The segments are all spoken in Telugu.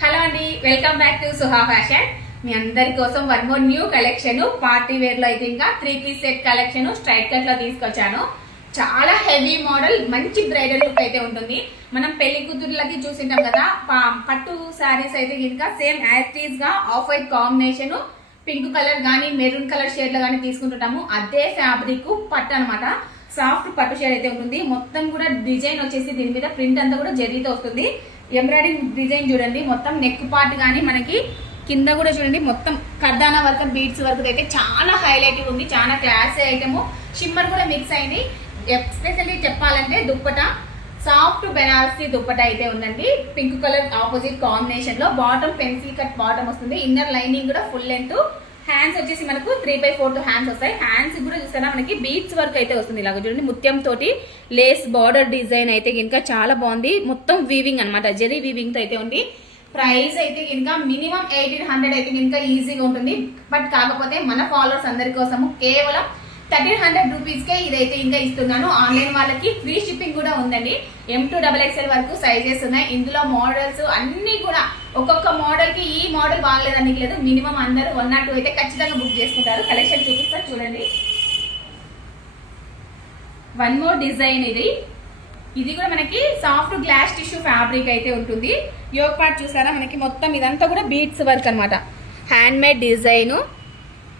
హలో అండి, welcome back to Suha Fashion. మీ అందరి కోసం one more new collection party wear లో అయితే ఇంకా 3-piece set collection straight cut లో తీసుకొచ్చాను. చాలా హెవీ మోడల్, మంచి బ్రైడల్ లుక్ అయితే ఉంటుంది. మనం పెళ్లి కూతుర్లకి చూసింటాం కదా, పట్టు శారీస్ అయితే ఇంకా సేమ్ యాజ్ గా off white combination pink colour గానీ మెరూన్ కలర్ షేడ్ లో గానీ తీసుకుంటుంటాము. అదే ఫ్యాబ్రిక్ పట్టు అనమాట. సాఫ్ట్ పట్టు షేడ్ అయితే ఉంటుంది. మొత్తం కూడా డిజైన్ వచ్చేసి దీని మీద ప్రింట్ అంతా కూడా జరీతో వస్తుంది. ఎంబ్రాయిడింగ్ డిజైన్ చూడండి, మొత్తం నెక్ పార్ట్ కానీ మనకి కింద కూడా చూడండి, మొత్తం కర్దానా వర్క్ బీడ్స్ వర్క్ అయితే చాలా హైలైట్ ఉంది. చాలా క్లాస్ ఐటమ్, షిమ్మర్ కూడా మిక్స్ అయింది. ఎస్పెషల్లీ చెప్పాలంటే దుప్పటా సాఫ్ట్ బెనారసీ దుప్పటా అయితే ఉందండి. పింక్ కలర్ ఆపోజిట్ కాంబినేషన్ లో బాటమ్ పెన్సిల్ కట్ బాటమ్ వస్తుంది. ఇన్నర్ లైనింగ్ కూడా ఫుల్ లెంత్. హ్యాండ్స్ వచ్చేసి మనకు 3/4 హ్యాండ్స్ వస్తాయి. హ్యాండ్స్ కూడా చూస్తారా మనకి బీడ్స్ వర్క్ అయితే వస్తుంది. ఇలాగ చూడండి, ముత్యం తోటి లేస్ బార్డర్ డిజైన్ అయితే ఇంకా చాలా బాగుంది. మొత్తం వీవింగ్ అనమాట, జరీ వీవింగ్ తో అయితే ఉంది. ప్రైస్ అయితే ఇంకా మినిమం 1800 అయితే ఇంకా ఈజీగా ఉంటుంది. బట్ కాకపోతే మన ఫాలోవర్స్ అందరి కోసము కేవలం 1300 రూపీస్ కే ఇదైతే ఇంకా ఇస్తున్నాను. ఆన్లైన్ వాళ్ళకి ఫ్రీ షిప్పింగ్ కూడా ఉందండి. M2XXL వరకు సైజెస్ ఉన్నాయి. ఇందులో మోడల్స్ అన్ని కూడా ఒక్కొక్క మోడల్ కి ఈ మోడల్ బాగలేదని లేదు, మినిమం అందరూ 1 or 2 అయితే ఖచ్చితంగా బుక్ చేసుకుంటారు. కలెక్షన్ చూపిస్తారు చూడండి. వన్ మోర్ డిజైన్ ఇది కూడా మనకి సాఫ్ట్ గ్లాస్ టిష్యూ ఫ్యాబ్రిక్ అయితే ఉంటుంది. యోగ్ పార్ట్ చూసారా మనకి మొత్తం ఇదంతా కూడా బీడ్స్ వర్క్ అనమాట. హ్యాండ్ మేడ్ డిజైన్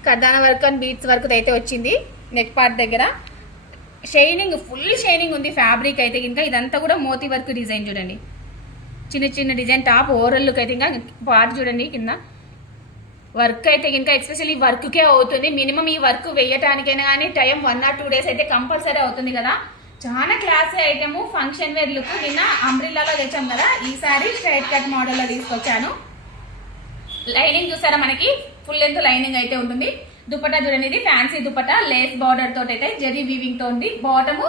కర్దానా వర్క్ అండ్ బీడ్స్ వర్క్ అయితే వచ్చింది. నెక్ పార్ట్ దగ్గర షైనింగ్, ఫుల్ షైనింగ్ ఉంది ఫ్యాబ్రిక్ అయితే ఇంకా. ఇదంతా కూడా మోతీ వర్క్ డిజైన్ చూడండి, చిన్న చిన్న డిజైన్. టాప్ ఓవరాల్ లుక్ అయితే ఇంకా పార్ట్ చూడండి, కింద వర్క్ అయితే ఇంకా ఎక్స్పెషల్లీ వర్క్కే అవుతుంది. మినిమం ఈ వర్క్ వేయటానికైనా కానీ టైం 1 or 2 days అయితే కంపల్సరీ అవుతుంది కదా. చాలా classy item, function wear look. నిన్న అంబ్రిల్లాలో తెచ్చాం కదా, ఈసారి స్ట్రైట్ కట్ మోడల్లో తీసుకొచ్చాను. లైనింగ్ చూసారా మనకి ఫుల్ లెంత్ లైనింగ్ అయితే ఉంటుంది. దుపట్టా చూడండి, ఇది ఫ్యాన్సీ దుపట్టా లేస్ బార్డర్ తోటి అయితే జరీ వీవింగ్ తో ఉంది. బాటము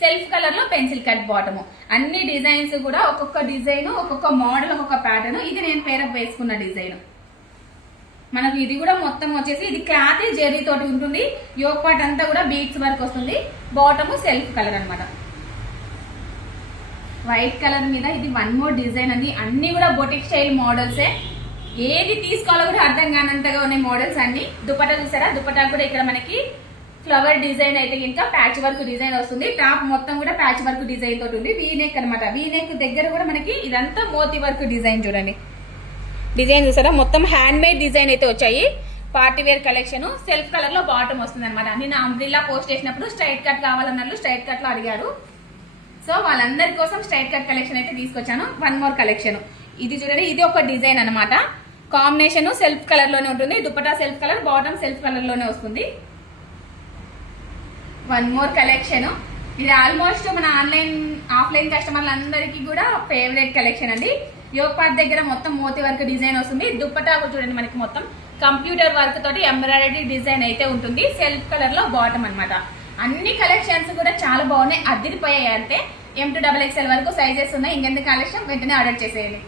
సెల్ఫ్ కలర్ లో పెన్సిల్ కట్ బాటము. అన్ని డిజైన్స్ కూడా ఒక్కొక్క డిజైన్, ఒక్కొక్క మోడల్, ఒక్కొక్క ప్యాటర్న్. ఇది నేను పేరప్ వేసుకున్న డిజైన్. మనకు ఇది కూడా మొత్తం వచ్చేసి ఇది క్లాత్ జరీ తోటి ఉంటుంది. యోగ్ పార్ట్ అంతా కూడా బీడ్స్ వర్క్ వస్తుంది. బాటము సెల్ఫ్ కలర్ అనమాట, వైట్ కలర్ మీద. ఇది వన్ మోర్ డిజైన్ అండి. అన్ని కూడా బొటిక్ స్టైల్ మోడల్సే. ఏది తీసుకోవాలో కూడా అర్థం కానంతగా ఉన్నాయి మోడల్స్ అన్ని. దుపట్టా చూసారా, దుపట్టా కూడా ఇక్కడ మనకి ఫ్లవర్ డిజైన్ అయితే ఇంకా ప్యాచ్ వర్క్ డిజైన్ వస్తుంది. టాప్ మొత్తం కూడా ప్యాచ్ వర్క్ డిజైన్ తోటి ఉంది. వీనెక్ అనమాట. వీనెక్ దగ్గర కూడా మనకి ఇదంతా మోతీ వర్క్ డిజైన్ చూడండి. డిజైన్ చూసారా, మొత్తం హ్యాండ్ మేడ్ డిజైన్ అయితే వచ్చాయి. Party wear collection. Self colour లో బాటమ్ వస్తుంది అనమాట. నేను అంబ్రిల్లా పోస్ట్ చేసినప్పుడు స్ట్రైట్ కట్ కావాలన్నారు, స్ట్రైట్ కట్ లో అడిగారు. సో వాళ్ళందరి కోసం స్ట్రైట్ కట్ కలెక్షన్ అయితే తీసుకొచ్చాను. వన్ మోర్ కలెక్షన్ ఇది చూడండి. ఇది ఒక డిజైన్ అనమాట. కాంబినేషన్ సెల్ఫ్ కలర్ లోనే ఉంటుంది. Dupatta self colour, bottom self colour లోనే వస్తుంది. One more collection. ఇది ఆల్మోస్ట్ మన ఆన్లైన్ ఆఫ్లైన్ కస్టమర్లు అందరికీ కూడా ఫేవరెట్ కలెక్షన్ అండి. యోగ్ పార్ట్ దగ్గర మొత్తం మోతీ వర్క్ డిజైన్ వస్తుంది. దుపట్టా చూడండి మనకి మొత్తం కంప్యూటర్ వర్క్ తోటి ఎంబ్రాయిడరీ డిజైన్ అయితే ఉంటుంది. సెల్ఫ్ కలర్ లో బాటమ్ అనమాట. అన్ని కలెక్షన్స్ కూడా చాలా బాగున్నాయి, అదిరిపోయాయి. అంటే M2XXL వరకు సైజెస్ ఉన్నాయి. ఇంకెందుకు కలెక్షన్ వెంటనే ఆర్డర్ చేసేయండి.